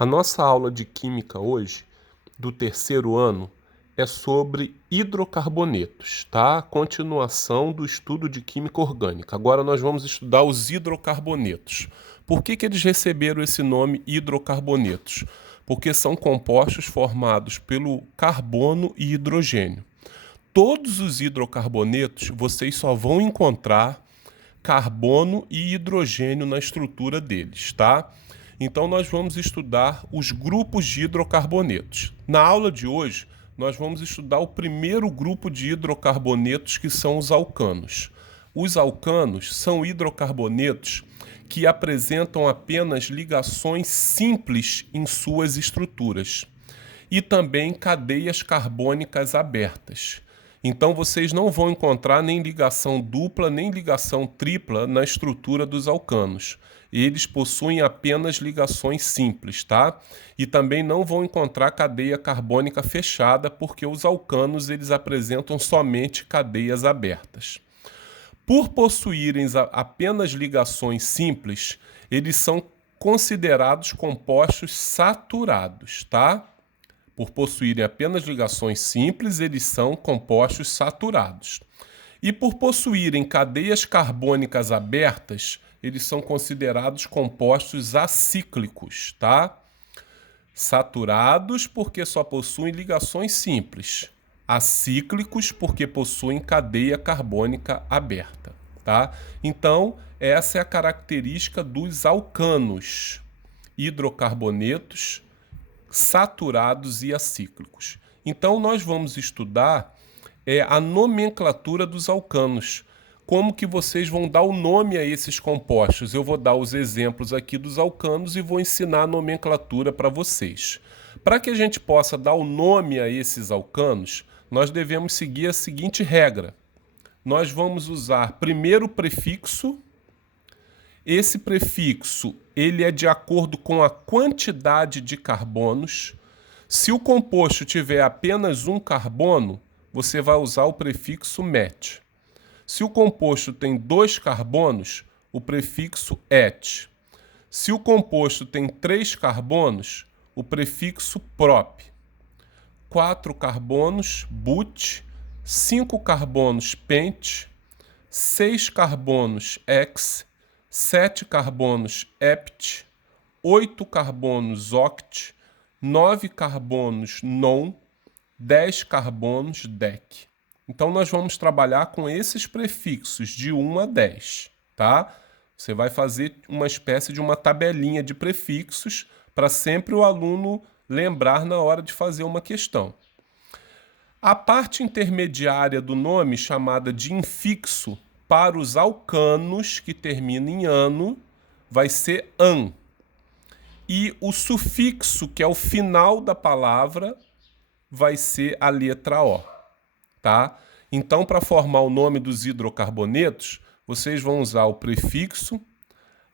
A nossa aula de química hoje, do terceiro ano, é sobre hidrocarbonetos, tá? Continuação do estudo de química orgânica. Agora nós vamos estudar os hidrocarbonetos. Por que eles receberam esse nome hidrocarbonetos? Porque são compostos formados pelo carbono e hidrogênio. Todos os hidrocarbonetos vocês só vão encontrar carbono e hidrogênio na estrutura deles, tá? Então nós vamos estudar os grupos de hidrocarbonetos. Na aula de hoje, nós vamos estudar o primeiro grupo de hidrocarbonetos, que são os alcanos. Os alcanos são hidrocarbonetos que apresentam apenas ligações simples em suas estruturas e também cadeias carbônicas abertas. Então vocês não vão encontrar nem ligação dupla nem ligação tripla na estrutura dos alcanos. Eles possuem apenas ligações simples, tá? E também não vão encontrar cadeia carbônica fechada, porque os alcanos eles apresentam somente cadeias abertas. Por possuírem apenas ligações simples, eles são considerados compostos saturados, tá? Por possuírem apenas ligações simples, eles são compostos saturados. E por possuírem cadeias carbônicas abertas, eles são considerados compostos acíclicos, tá? Saturados porque só possuem ligações simples. Acíclicos porque possuem cadeia carbônica aberta, tá? Então, essa é a característica dos alcanos, hidrocarbonetos saturados e acíclicos. Então, nós vamos estudar a nomenclatura dos alcanos. Como que vocês vão dar o nome a esses compostos? Eu vou dar os exemplos aqui dos alcanos e vou ensinar a nomenclatura para vocês. Para que a gente possa dar o nome a esses alcanos, nós devemos seguir a seguinte regra. Nós vamos usar primeiro o prefixo. Esse prefixo ele é de acordo com a quantidade de carbonos. Se o composto tiver apenas um carbono, você vai usar o prefixo met. Se o composto tem 2 carbonos, o prefixo et. Se o composto tem 3 carbonos, o prefixo prop. 4 carbonos, but. 5 carbonos, pent. 6 carbonos, ex. 7 carbonos, hept. 8 carbonos, oct. 9 carbonos, non. 10 carbonos, dec. Então, nós vamos trabalhar com esses prefixos de 1 a 10, tá? Você vai fazer uma espécie de uma tabelinha de prefixos para sempre o aluno lembrar na hora de fazer uma questão. A parte intermediária do nome, chamada de infixo, para os alcanos que terminam em ano, vai ser an. E o sufixo, que é o final da palavra, vai ser a letra O. Tá? Então, para formar o nome dos hidrocarbonetos, vocês vão usar o prefixo,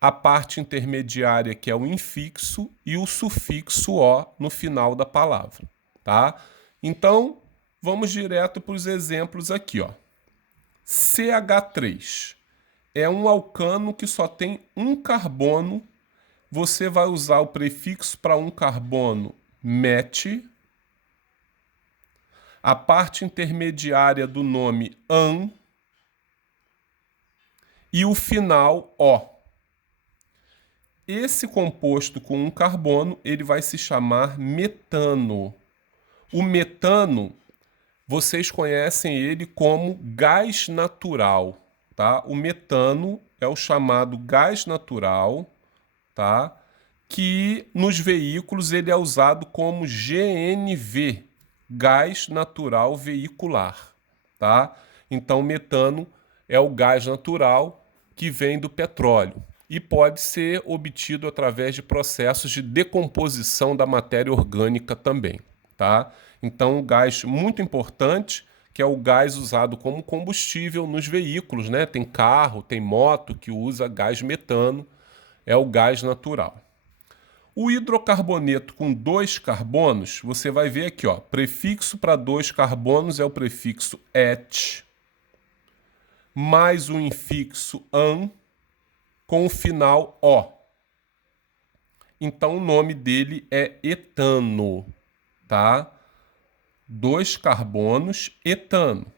a parte intermediária, que é o infixo, e o sufixo O no final da palavra. Tá? Então, vamos direto para os exemplos aqui. Ó. CH3 é um alcano que só tem um carbono. Você vai usar o prefixo para um carbono met. A parte intermediária do nome an e o final O. Esse composto com um carbono, ele vai se chamar metano. O metano, vocês conhecem ele como gás natural, tá? O metano é o chamado gás natural, tá? Que nos veículos ele é usado como GNV, gás natural veicular, tá? Então, metano é o gás natural que vem do petróleo e pode ser obtido através de processos de decomposição da matéria orgânica também, tá? Então, um gás muito importante, que é o gás usado como combustível nos veículos, né? Tem carro, tem moto que usa gás metano, é o gás natural. O hidrocarboneto com 2 carbonos, você vai ver aqui, ó, prefixo para 2 carbonos é o prefixo et, mais o infixo an, com o final O. Então, o nome dele é etano, tá? 2 carbonos, etano.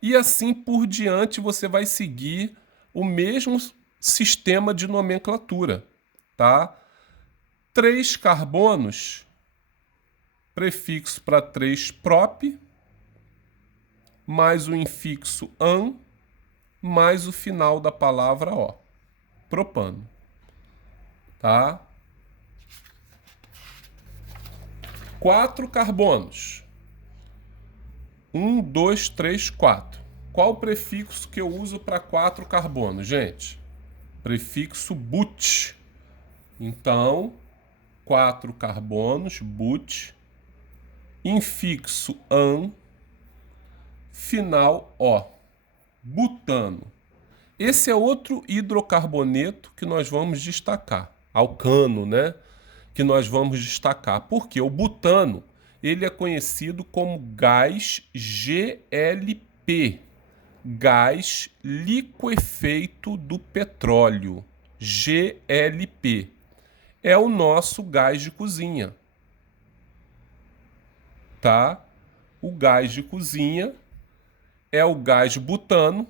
E assim por diante, você vai seguir o mesmo sistema de nomenclatura, tá? 3 carbonos, prefixo para 3, prop, mais o infixo an, mais o final da palavra o, propano, tá? 4 carbonos, 1, 2, 3, 4. Qual o prefixo que eu uso para 4 carbonos, gente? Prefixo but. Então, 4 carbonos, but, infixo an, final o, butano. Esse é outro hidrocarboneto que nós vamos destacar, alcano, né? Que nós vamos destacar, porque o butano, ele é conhecido como gás GLP, gás liquefeito do petróleo, GLP. É o nosso gás de cozinha, tá? O gás de cozinha é o gás butano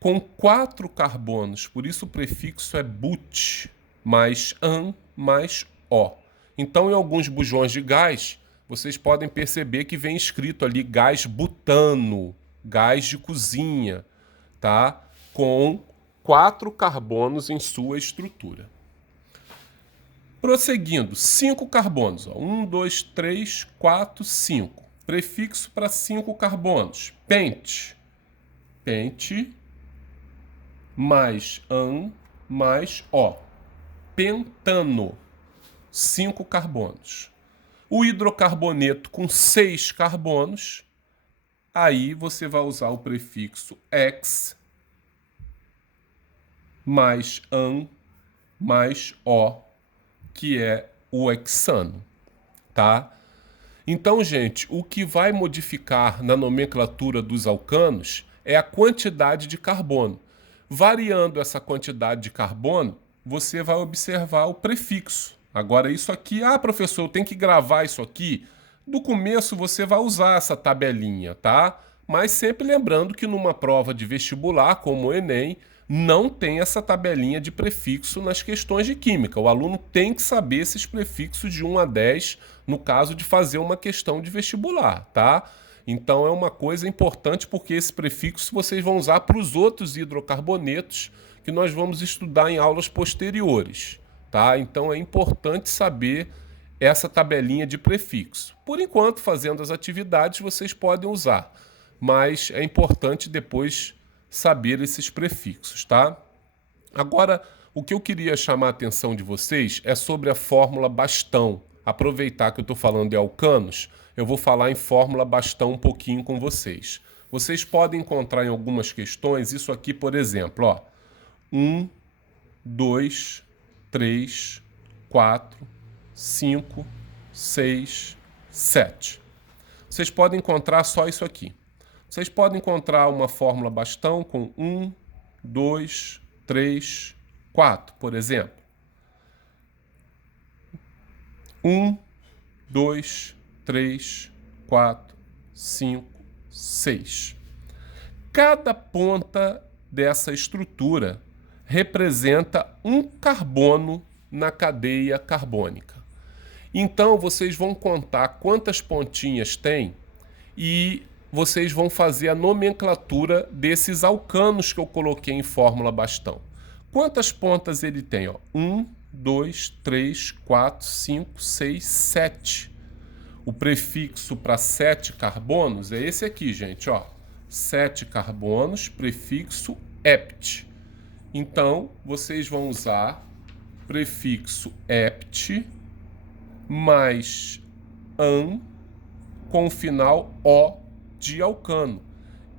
com 4 carbonos, por isso o prefixo é but, mais an, mais o. Então, em alguns bujões de gás, vocês podem perceber que vem escrito ali gás butano, gás de cozinha, tá? Com 4 carbonos em sua estrutura. Prosseguindo, 5 carbonos. 1, 2, 3, 4, 5. Prefixo para 5 carbonos. Pente. Pente mais an mais o. Pentano. 5 carbonos. O hidrocarboneto com 6 carbonos, aí você vai usar o prefixo ex mais an mais o, que é o hexano, tá? Então, gente, o que vai modificar na nomenclatura dos alcanos é a quantidade de carbono. Variando essa quantidade de carbono, você vai observar o prefixo. Agora, isso aqui, professor, eu tenho que gravar isso aqui. Do começo, você vai usar essa tabelinha, tá? Mas sempre lembrando que numa prova de vestibular, como o Enem, não tem essa tabelinha de prefixo nas questões de química. O aluno tem que saber esses prefixos de 1 a 10 no caso de fazer uma questão de vestibular, tá? Então é uma coisa importante porque esse prefixo vocês vão usar para os outros hidrocarbonetos que nós vamos estudar em aulas posteriores, tá? Então é importante saber essa tabelinha de prefixo. Por enquanto, fazendo as atividades, vocês podem usar, mas é importante depois saber esses prefixos, tá? Agora, o que eu queria chamar a atenção de vocês é sobre a fórmula bastão. Aproveitar que eu estou falando de alcanos, eu vou falar em fórmula bastão um pouquinho com vocês. Vocês podem encontrar em algumas questões isso aqui, por exemplo, ó. 1, 2, 3, 4, 5, 6, 7. Vocês podem encontrar só isso aqui. Vocês podem encontrar uma fórmula bastão com 1, 2, 3, 4, por exemplo. 1, 2, 3, 4, 5, 6. Cada ponta dessa estrutura representa um carbono na cadeia carbônica. Então, vocês vão contar quantas pontinhas tem e vocês vão fazer a nomenclatura desses alcanos que eu coloquei em fórmula bastão. Quantas pontas ele tem? 1, 2, 3, 4, 5, 6, 7. O prefixo para 7 carbonos é esse aqui, gente. 7 carbonos, prefixo ept. Então, vocês vão usar prefixo ept mais an com o final o de alcano.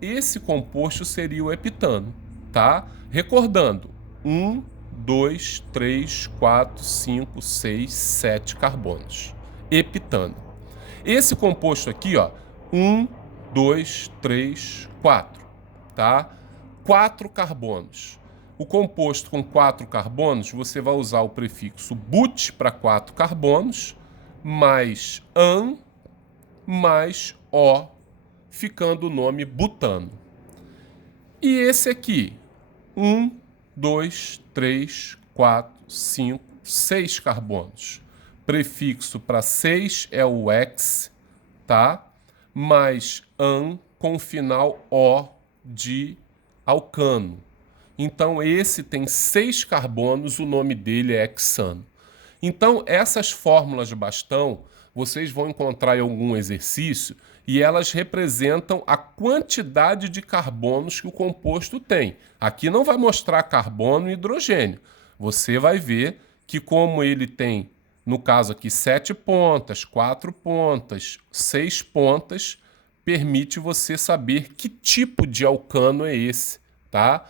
Esse composto seria o heptano, tá? Recordando, 1, 2, 3, 4, 5, 6, 7 carbonos. Heptano. Esse composto aqui, 1, 2, 3, 4, tá? 4 carbonos. O composto com 4 carbonos, você vai usar o prefixo but para 4 carbonos, mais an, mais o, ficando o nome butano. E esse aqui, 1, 2, 3, 4, 5, 6 carbonos. Prefixo para 6 é o ex, tá? Mais an com o final o de alcano. Então esse tem 6 carbonos, o nome dele é hexano. Então essas fórmulas de bastão vocês vão encontrar em algum exercício e elas representam a quantidade de carbonos que o composto tem. Aqui não vai mostrar carbono e hidrogênio. Você vai ver que como ele tem, no caso aqui, 7 pontas, 4 pontas, 6 pontas, permite você saber que tipo de alcano é esse, tá?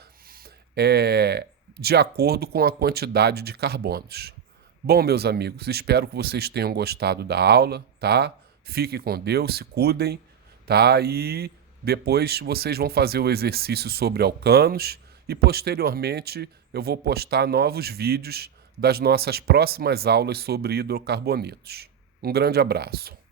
De acordo com a quantidade de carbonos. Bom, meus amigos, espero que vocês tenham gostado da aula, tá? Fiquem com Deus, se cuidem, tá? E depois vocês vão fazer o exercício sobre alcanos e posteriormente eu vou postar novos vídeos das nossas próximas aulas sobre hidrocarbonetos. Um grande abraço.